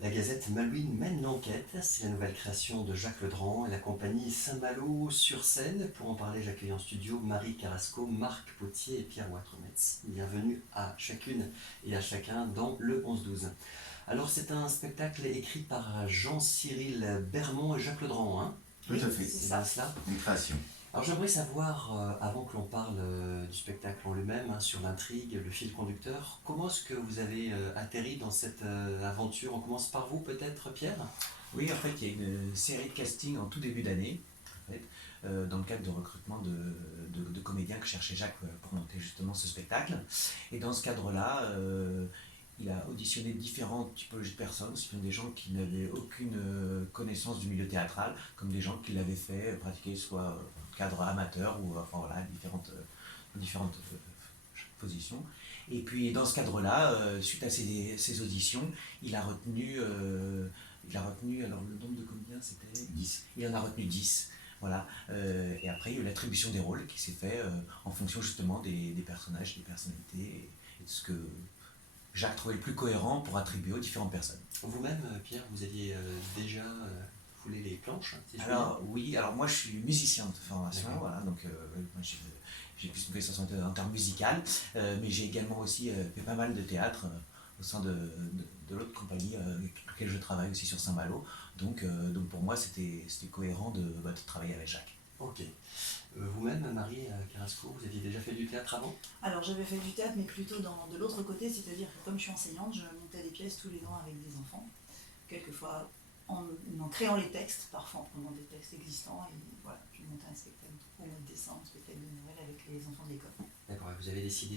La Gazette Malouine mène l'enquête. C'est la nouvelle création de Jacques Ledrand et la compagnie Saint-Malo-sur-Seine. Pour en parler, j'accueille en studio Marie Carrasco, Marc Potier et Pierre Watrometz. Bienvenue à chacune et à chacun dans le 11-12. Alors, c'est un spectacle écrit par Jean-Cyril Bermond et Jacques Ledrand, hein? Tout à fait. C'est bien cela. Une création. Alors j'aimerais savoir, avant que l'on parle du spectacle en lui-même, hein, sur l'intrigue, le fil conducteur, comment est-ce que vous avez atterri dans cette aventure? On commence par vous peut-être, Pierre? Oui, en fait, il y a une série de casting en tout début d'année, en fait, dans le cadre de recrutement de comédiens que cherchait Jacques pour monter justement ce spectacle. Et dans ce cadre-là, il a auditionné différentes typologies de personnes, aussi bien des gens qui n'avaient aucune connaissance du milieu théâtral, comme des gens qui l'avaient fait pratiquer soit dans le cadre amateur ou enfin voilà, différentes positions. Et puis dans ce cadre-là, suite à ces auditions, il a retenu, alors le nombre de comédiens c'était 10. Il en a retenu 10. Voilà. Et après, il y a eu l'attribution des rôles qui s'est fait en fonction justement des personnages, des personnalités et de ce que Jacques trouvait le plus cohérent pour attribuer aux différentes personnes. Vous-même, Pierre, vous aviez déjà foulé les planches, si je puis Alors oui, alors moi je suis musicien de formation, D'accord. voilà, donc moi, j'ai plus une connaissance en termes musical, mais j'ai également aussi fait pas mal de théâtre au sein de l'autre compagnie avec laquelle je travaille aussi sur Saint-Malo. Donc pour moi c'était cohérent de travailler avec Jacques. Ok. Vous-même, Marie Carrasco, vous aviez déjà fait du théâtre avant? Alors j'avais fait du théâtre, mais plutôt de l'autre côté, c'est-à-dire que comme je suis enseignante, je montais des pièces tous les ans avec des enfants, quelquefois en créant les textes, parfois en prenant des textes existants, et voilà, je montais un spectacle au mois de décembre, un spectacle de Noël avec les enfants de l'école. D'accord, et vous avez décidé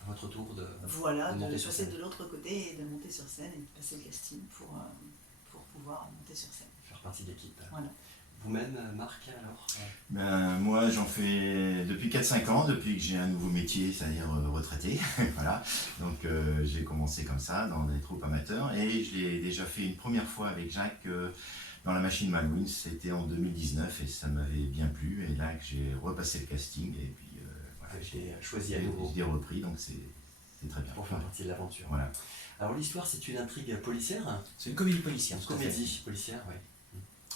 à votre tour de Voilà, de monter sur passer scène, de l'autre côté et de monter sur scène et de passer le casting pour pouvoir monter sur scène. faire partie de l'équipe. Voilà. Vous-même, Marc, alors Ben, moi, j'en fais depuis 4-5 ans, depuis que j'ai un nouveau métier, c'est-à-dire retraité. Voilà. Donc, j'ai commencé comme ça, dans des troupes amateurs. Et je l'ai déjà fait une première fois avec Jacques dans la machine Malouine. C'était en 2019 et ça m'avait bien plu. Et là, que j'ai repassé le casting. Et puis, voilà, Vous avez été choisi à nouveau j'ai repris, donc c'est très bien. pour faire partie de l'aventure. Voilà. Alors l'histoire, c'est une intrigue policière, C'est une comédie policière. une tout à fait. comédie policière, oui.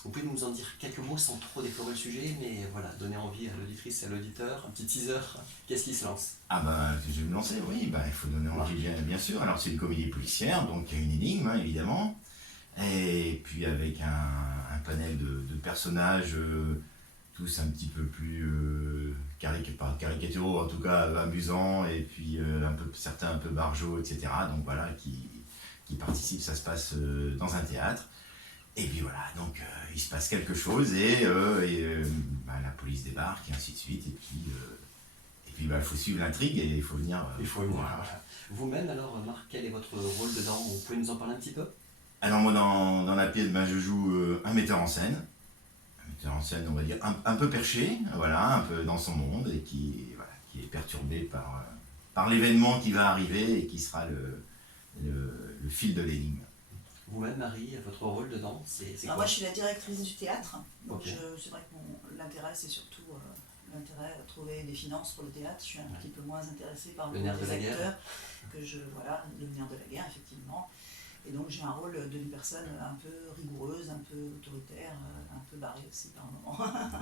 Vous pouvez nous en dire quelques mots sans trop décorer le sujet, mais voilà, donner envie à l'auditrice et à l'auditeur, un petit teaser, qu'est-ce qui se lance? Ah ben, je vais me lancer, oui, ben, il faut donner envie, bien sûr. Alors c'est une comédie policière, donc il y a une énigme, hein, évidemment. Et puis avec un panel de personnages, tous un petit peu plus pas caricaturaux, en tout cas amusants, et puis certains un peu barjots, etc. Donc voilà, qui participent, ça se passe dans un théâtre. Et puis voilà, donc il se passe quelque chose la police débarque et ainsi de suite. Et puis il faut suivre l'intrigue et il faut venir. Il faut venir. Voilà. Voilà. Vous-même, alors, Marc, quel est votre rôle dedans? Vous pouvez nous en parler un petit peu? Alors moi dans la pièce, ben, je joue un metteur en scène. Un metteur en scène, on va dire, un peu perché, voilà, un peu dans son monde et qui est perturbé par l'événement qui va arriver et qui sera le fil de l'énigme. Vous-même, Marie, votre rôle dedans, c'est Alors quoi? moi je suis la directrice du théâtre, donc Ok. c'est vrai que l'intérêt c'est surtout l'intérêt à trouver des finances pour le théâtre. Je suis un petit peu moins intéressée par Le nerf de des la guerre. acteurs voilà, le nerf de la guerre effectivement. Et donc j'ai un rôle d'une personne un peu rigoureuse, un peu autoritaire, un peu barrée aussi par moments.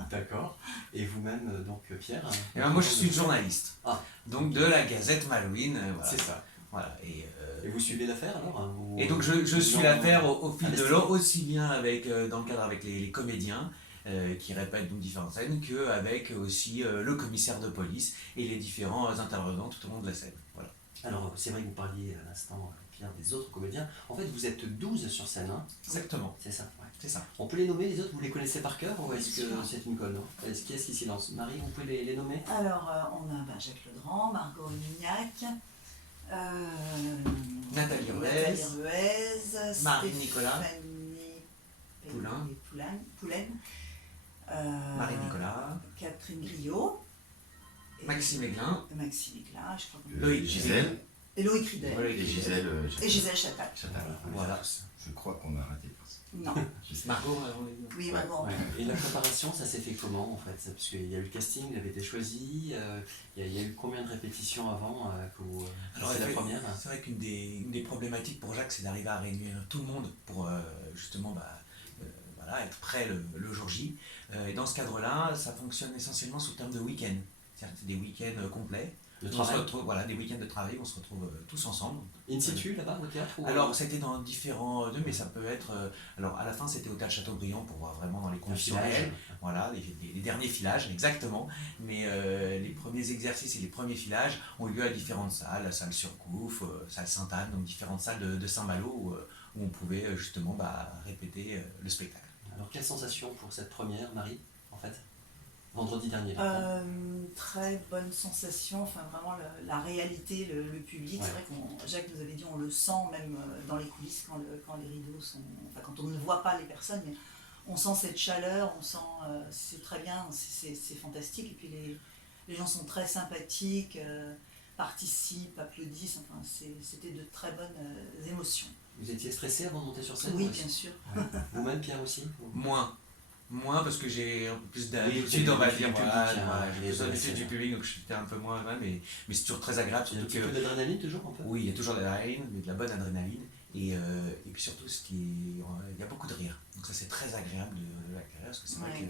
D'accord. Et vous-même, donc, Pierre? Et ben, moi je suis journaliste, Ah, donc de la Gazette Malouine. Voilà. c'est ça. Voilà. Et vous suivez l'affaire alors, hein, ou- Et donc je suis l'affaire au fil de Investi. l'eau, aussi bien dans le cadre avec les comédiens qui répètent donc différentes scènes, qu'avec aussi le commissaire de police et les différents intervenants tout au long de la scène. Voilà. Alors, c'est vrai que vous parliez à l'instant, Pierre, des autres comédiens. En fait, vous êtes 12 sur scène, hein? Exactement, C'est ça, ouais. c'est ça. On peut les nommer, les autres, vous les connaissez par cœur ou est-ce que Bien sûr. c'est une conne? Qui est-ce qui s'y lance? Marie, vous pouvez les nommer? Alors on a Jacques Ledrand, Margot Mignac, Nathalie Nathalie Ruez, Ruez, Marie Nicolas, Poulain, Poulaine, Marie Nicolas, Catherine Griot, et Maxime Aiglin, Maxime Aiglin, je crois que Loïc Gisèle. Et Loïc Ridel. Et Gisèle Et Gisèle Chatal. Voilà. Je crois qu'on a raté personne. Non. Margot, Oui, Margot. Ouais. Et la préparation, ça s'est fait comment en fait? Parce qu'il y a eu le casting, il avait été choisi, il y a eu combien de répétitions avant que vous... c'est la première? C'est vrai qu'une des problématiques pour Jacques, c'est d'arriver à réunir tout le monde pour justement voilà, être prêt le jour J. Et dans ce cadre-là, ça fonctionne essentiellement sous le terme de week-end. C'est-à-dire des week-ends complets. De On se travail? retrouve, voilà, des week-ends de travail, on se retrouve tous ensemble. In situ là-bas au théâtre ou... Alors, c'était dans différents lieux, mais ça peut être. Alors, à la fin, c'était au Théâtre Chateaubriand pour voir vraiment dans les un conditions filage? réelles. Voilà, les derniers filages, exactement. Mais les premiers exercices et les premiers filages ont eu lieu à différentes salles, la salle Surcouf, salle Sainte-Anne, donc différentes salles de Saint-Malo où on pouvait justement répéter le spectacle. Alors quelle sensation pour cette première, Marie, en fait? Vendredi dernier. Très bonne sensation, enfin vraiment la réalité, le public. Ouais. C'est vrai que Jacques nous avait dit, on le sent même dans les coulisses quand les rideaux sont. Enfin, quand on ne voit pas les personnes, mais on sent cette chaleur, on sent. C'est très bien, c'est fantastique. Et puis les gens sont très sympathiques, participent, applaudissent. Enfin, c'était de très bonnes émotions. Vous étiez stressé avant de monter sur scène? Oui, bien sûr. Ouais. Vous-même, Pierre aussi? Moins parce que j'ai un peu plus Oui, d'habitude, vous on va avez dire. l'habitude du Voilà, public, voilà, hein, j'ai et plus de la l'habitude du scène. public, donc j'étais un peu moins, mais c'est toujours très agréable. Il y a un Surtout petit que, peu d'adrénaline toujours un peu? oui, il y a toujours de l'adrénaline, mais de la bonne adrénaline. Et puis surtout, il y a beaucoup de rire. Donc ça, c'est très agréable de l'acquérir, parce que c'est vrai Ouais. que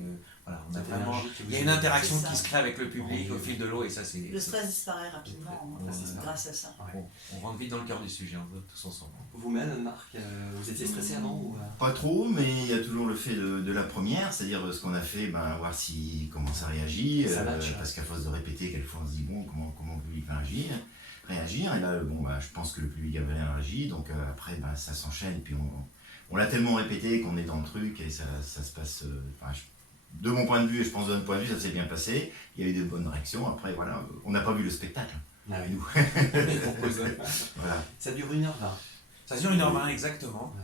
voilà, on a Cette vraiment, énergie que vous il y a une avez. interaction C'est ça. qui se crée avec le public Oui, au fil de l'eau, et ça, c'est... Le stress disparaît rapidement grâce à ça. Ouais. On rentre vite dans le cœur du sujet, tous ensemble. Vous-même, Marc, vous étiez stressé avant ou... Pas trop, mais il y a toujours le fait de la première, c'est-à-dire ce qu'on a fait, voir comment ça réagit, Ça match, parce qu'à force de répéter, quelquefois on se dit bon, comment le public va réagir, et là, je pense que le public a bien réagi, donc après, ça s'enchaîne, puis on l'a tellement répété qu'on est dans le truc, et ça se passe, de mon point de vue, et je pense de notre point de vue, ça s'est bien passé, il y a eu de bonnes réactions, après, voilà, on n'a pas vu le spectacle, Ah oui. nous. Voilà, Ça dure 1h20. Ça dure 1h20 exactement. Ouais.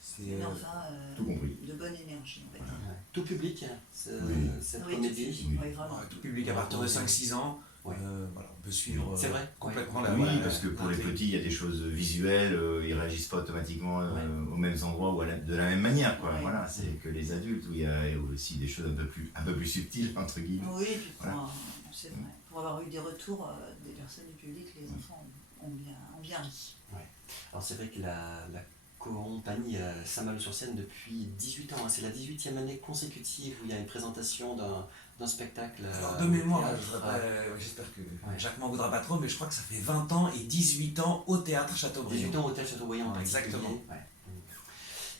C'est, Une heure vingt, tout compris. de bonne énergie, on va dire. Ouais. Tout public, Oui. cette Oui, comédie. Oui. Oui, vraiment. tout public à partir de 5-6 ans, Ouais. voilà, on peut suivre C'est vrai, complètement ouais. la Oui, voilà, parce que pour les l'intrigue. petits, il y a des choses visuelles, ils réagissent pas automatiquement Ouais. aux mêmes endroits ou de la même manière, quoi. Ouais. Voilà, c'est que les adultes, où il y a aussi des choses un peu plus subtiles, entre guillemets. Oui, et puis Voilà. c'est vrai. Pour avoir eu des retours des personnes du public, les enfants ont bien ri. Alors c'est vrai que la compagnie Saint-Malo-sur-Seine depuis 18 ans, hein, c'est la 18e année consécutive où il y a une présentation d'un spectacle. Alors, de mémoire, au théâtre. j'espère que Ouais. Jacques m'en voudra pas trop, mais je crois que ça fait 20 ans et 18 ans au Théâtre Chateaubriand. 18 ans au Hôtel Chateaubriand. en Ouais, particulier. exactement. Ouais.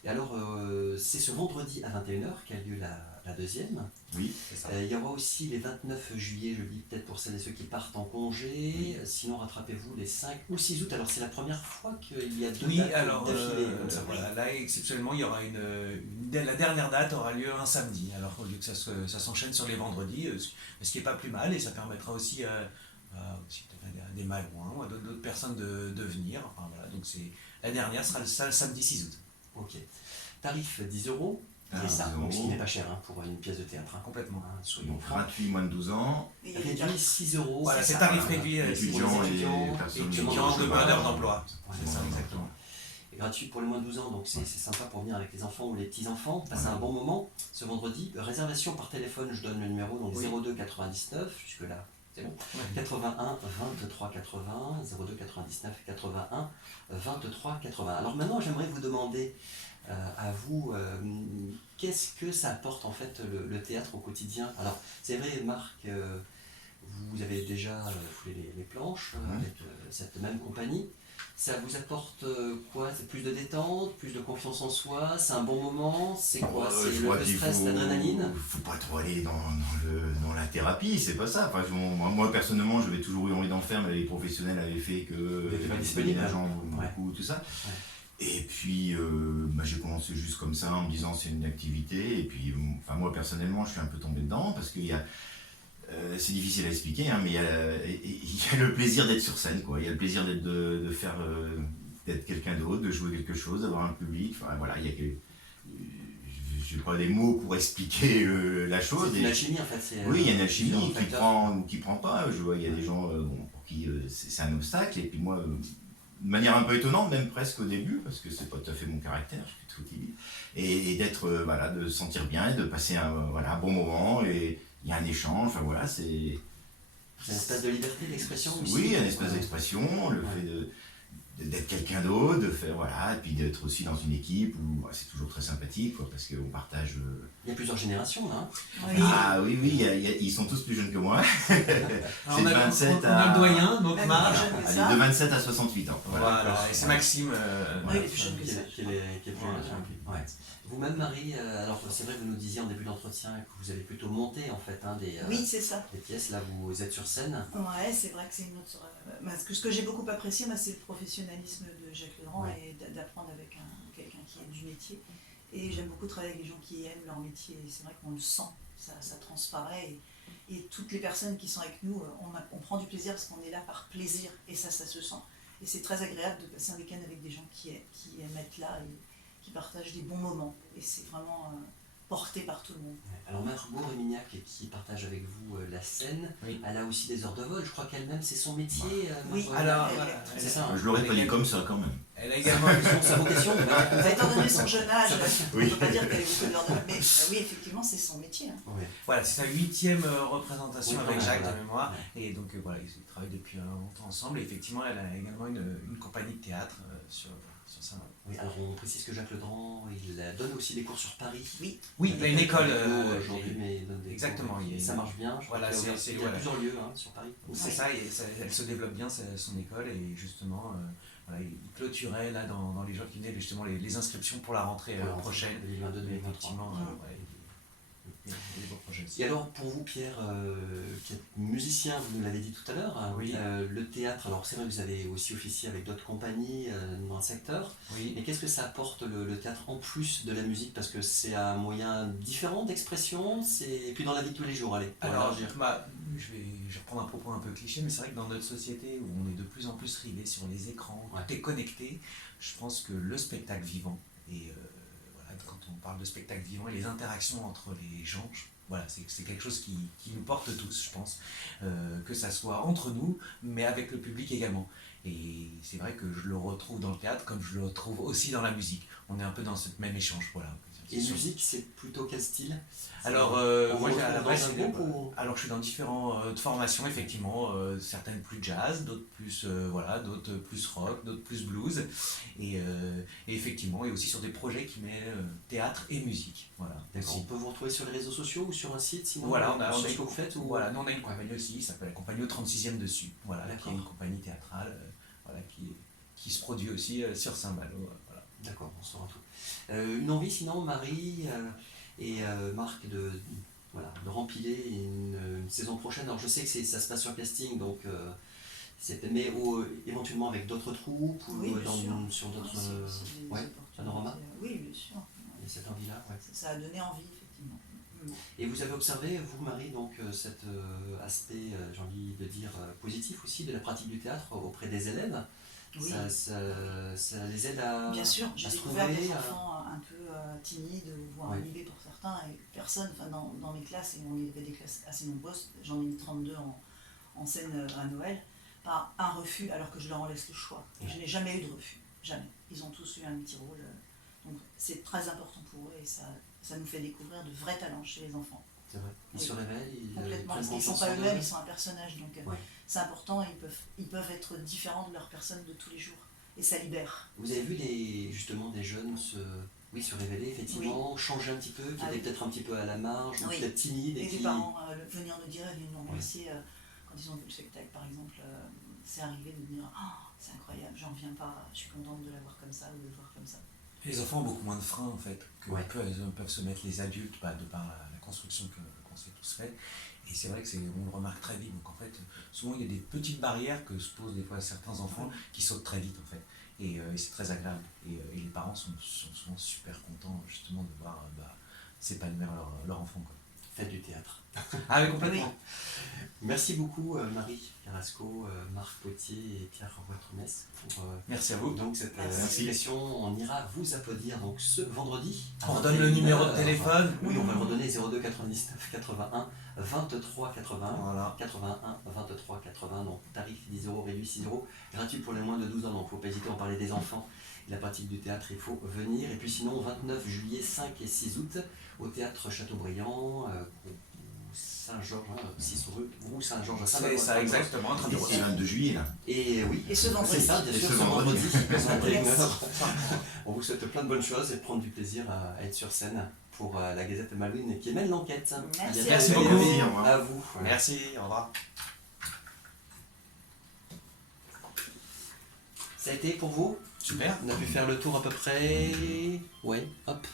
Et alors, c'est ce vendredi à 21h qu'a lieu la deuxième. Oui, C'est ça. Il y aura aussi les 29 juillet, je dis peut-être pour celles et ceux qui partent en congé. Sinon, rattrapez-vous les 5 ou 6 août. Alors, c'est la première fois qu'il y a deux Oui, dates alors d'affilée comme ça. voilà, là exceptionnellement, il y aura la dernière date aura lieu un samedi. Alors au lieu que ça s'enchaîne sur les vendredis, ce qui est pas plus mal, et ça permettra aussi peut-être à des malouins ou à d'autres personnes de venir. Enfin, voilà, donc la dernière sera le samedi 6 août. Ok. Tarif 10 euros. C'est ça. Donc, ce qui n'est pas cher hein, pour une pièce de théâtre. Hein. Complètement. Hein, soyons donc francs. gratuit moins de 12 ans, Et il y a des Réduit 6 euros. Voilà, c'est c'est ça, tarif voilà. réduit étudiants les et étudiants, personnes étudiants de bonne heure d'emploi. Ouais, C'est ça, exactement. Et gratuit pour les moins de 12 ans, donc c'est sympa pour venir avec les enfants ou les petits-enfants, passer un bon moment ce vendredi. Réservation par téléphone, je donne le numéro, donc Oui. 02 99, jusque-là, c'est bon. 81 23 80, 02 99 81 23 80. Alors maintenant, j'aimerais vous demander à vous, qu'est-ce que ça apporte en fait le théâtre au quotidien? Alors, c'est vrai, Marc, vous avez déjà foulé les planches avec cette même compagnie. Ça vous apporte quoi? C'est plus de détente, plus de confiance en soi? C'est un bon moment? C'est quoi? Je C'est crois le qu'il stress, l'adrénaline? faut pas trop aller dans la thérapie, c'est pas ça. Enfin, moi, personnellement, j'avais toujours eu envie d'en faire, mais les professionnels avaient fait que Vous n'étiez pas les disponible. agents, Ouais. beaucoup, tout ça. Ouais. Et puis, j'ai commencé juste comme ça, en me disant c'est une activité. Et puis, moi, personnellement, je suis un peu tombé dedans, parce qu'il y a... c'est difficile à expliquer, hein, mais il y a le plaisir d'être sur scène, quoi. Il y a le plaisir de faire, d'être quelqu'un d'autre, de jouer quelque chose, d'avoir un public. Enfin, voilà, il y a j'ai pas des mots pour expliquer la chose. C'est une alchimie en fait. Oui, il y a une alchimie plusieurs qui facteurs. prend ou qui prend pas. Je vois, il y a des gens, pour qui c'est un obstacle. Et puis moi, de manière un peu étonnante, même presque au début, parce que c'est pas tout à fait mon caractère, je suis très timide, et d'être, voilà, de se sentir bien, et de passer un bon moment, et il y a un échange, enfin voilà, c'est... Un espace de liberté d'expression aussi. Oui, un espace d'expression, le fait d'être quelqu'un d'autre, de faire, voilà, et puis d'être aussi dans une équipe où c'est toujours très sympathique, quoi, parce qu'on partage... Il y a plusieurs générations, là. Oui. Ah oui, ils sont tous plus jeunes que moi. Alors, C'est on, de a, 27 on a le doyen, donc Même Marc. plus jeune que Allez, ça. de 27 à 68 ans. Voilà, et c'est Maxime. Oui, il est plus jeune que Qui ça. est plus jeune. Ouais. Vous-même, Marie, alors c'est vrai que vous nous disiez en début d'entretien que vous avez plutôt monté en fait Oui, c'est ça. des pièces. Là, vous êtes sur scène. Ouais, c'est vrai que c'est une autre. Ce que j'ai beaucoup apprécié, moi, c'est le professionnalisme de Jacques Legrand et d'apprendre avec quelqu'un qui est du métier. Et j'aime beaucoup travailler avec des gens qui aiment leur métier. Et c'est vrai qu'on le sent, ça transparaît. Et toutes les personnes qui sont avec nous, on prend du plaisir parce qu'on est là par plaisir. Et ça se sent. Et c'est très agréable de passer un week-end avec des gens qui aiment être là et qui partagent des bons moments. Et c'est vraiment porté par tout le monde. Alors Margot Rémignac, qui partage avec vous la scène, Oui. elle a aussi des heures de vol. Je crois qu'elle-même, c'est son métier. Oui, Margot. Alors, elle- voilà, c'est ça. Je l'aurais pas dit comme ça quand même. Elle a également Sa vocation, on va dire. Étant donné son jeune âge, on Oui. ne peut pas dire qu'elle est beaucoup d'heures de... Mais oui, effectivement, c'est son métier. Hein. Ouais. Voilà, c'est sa 8e représentation Oui, avec voilà, Jacques voilà. de mémoire. Et donc voilà, ils travaillent depuis longtemps ensemble. Et effectivement, elle a également une compagnie de théâtre sur Saint-Malo. Oui, alors on précise que Jacques Legrand, il donne aussi des cours sur Paris. Oui. Oui, il y a une école. Aujourd'hui, mais il donne des exactement, cours. il y a- Ça marche bien. Je crois Voilà, qu'il y a c'est- il y a voilà. plusieurs lieux sur Paris. C'est ça, et elle se développe bien, son école. Et justement, voilà, il clôturait là dans les jours qui venaient justement les inscriptions pour la rentrée Pour la rentrée prochaine. 2022-2023. Effectivement, Ouais. ouais, il y a des beaux projets aussi. Et alors pour vous Pierre, qui êtes musicien, vous nous l'avez dit tout à l'heure, Oui. le théâtre, alors c'est vrai que vous avez aussi officié avec d'autres compagnies dans le secteur, Oui. mais qu'est-ce que ça apporte le théâtre en plus de la musique? Parce que c'est un moyen différent d'expression, et puis dans la vie de tous les jours, allez, pour Alors, élargir. je vais reprendre un propos un peu cliché, mais c'est vrai que dans notre société où on est de plus en plus rivé sur les écrans, Ouais. tout est connecté, je pense que le spectacle vivant, et voilà, quand on parle de spectacle vivant et les interactions entre les gens, voilà, c'est quelque chose qui nous porte tous, je pense, que ça soit entre nous, mais avec le public également. Et c'est vrai que je le retrouve dans le théâtre comme je le retrouve aussi dans la musique. On est un peu dans ce même échange, voilà. Et musique, c'est plutôt quel style? Alors, On moi, vous à la retrouve base, dans un groupe ou... alors, je suis dans différentes formations, effectivement, certaines plus jazz, d'autres plus, voilà, d'autres plus rock, d'autres plus blues, et effectivement, et aussi sur des projets qui mêlent théâtre et musique, voilà. D'accord. aussi. On peut vous retrouver sur les réseaux sociaux ou sur un site, sinon Voilà, on sur a ce que vous faites ou... voilà, nous on a une compagnie aussi, qui s'appelle la compagnie au 36e dessus, voilà, qui D'accord. est une compagnie théâtrale, voilà, qui se produit aussi sur Saint-Malo, voilà. D'accord, on saura tout. Une envie sinon, Marie et Marc, de rempiler une saison prochaine. Alors je sais que ça se passe sur casting, donc mais éventuellement avec d'autres troupes ou Oui, bien sûr. sur d'autres... C'est des ouais, opportunités. panorama. Oui, bien sûr. Il y a cette envie-là, ouais. Ça a donné envie, effectivement. Et vous avez observé, vous Marie, donc cet aspect, j'ai envie de dire, positif aussi de la pratique du théâtre auprès des élèves. Oui. Ça les aide à... Bien sûr, j'ai à se découvert trouver, des enfants un peu timides, voire Ouais. inhibés pour certains, et personne, enfin dans mes classes, et on avait des classes assez nombreuses, j'en ai mis 32 en scène à Noël, pas un refus alors que je leur en laisse le choix. Et je n'ai jamais eu de refus, jamais. Ils ont tous eu un petit rôle, donc c'est très important pour eux et ça nous fait découvrir de vrais talents chez les enfants. C'est vrai. Ils Oui. se révèlent, ils Complètement, prennent parce qu'ils ne sont confiance pas en eux-mêmes, eux. ils sont un personnage, donc Ouais. c'est important, ils peuvent être différents de leur personne de tous les jours, et ça libère. Vous avez vu justement des jeunes se révéler, effectivement, changer un petit peu, qui Ah étaient oui. peut-être un petit peu à la marge, ou Oui. peut-être timides, Et et les qui... parents venir nous dire, venir nous remercier quand ils ont vu le spectacle, par exemple, c'est arrivé de me dire oh, c'est incroyable, j'en reviens pas, je suis contente de la voir comme ça ou de le voir comme ça. Les enfants ont beaucoup moins de freins en fait que Ouais. peuvent se mettre les adultes de par la construction qu'on s'est tous faite. Et c'est vrai que on le remarque très vite. Donc en fait, souvent il y a des petites barrières que se posent des fois certains enfants qui sautent très vite en fait. Et c'est très agréable. Et les parents sont souvent super contents justement de voir s'épanouir leur enfant, quoi. Faites du théâtre. Ah oui, complètement. Merci beaucoup Marie Carrasco, Marc Potier et Pierre Watremesse pour Merci à vous. donc cette Merci. session. On ira vous applaudir donc ce vendredi. à On redonne le 21h. numéro de téléphone. Oui, on va le redonner 02 99 81 23 81. Voilà. 81 23 80, donc tarif 10 euros, réduit 6 euros, gratuit pour les moins de 12 ans, donc il ne faut pas hésiter à en parler des enfants et la pratique du théâtre, il faut venir. Et puis sinon, 29 juillet, 5 et 6 août, au théâtre Chateaubriand, Saint-Georges, 6 rue Saint-Georges à C'est Saint-Malo. ça, exactement. En train de C'est le 22 juillet, là. Et oui, Et ce vendredi. c'est ça, bien Et sûr, ce ce vendredi. vendredi, Yes. 21h. On vous souhaite plein de bonnes choses et de prendre du plaisir à être sur scène pour la Gazette Malouine qui mène l'enquête. Merci À bientôt. Merci beaucoup. Merci, au revoir. À vous. Merci, au revoir. Ça a été pour vous? Super. On a pu faire le tour à peu près. Ouais, hop.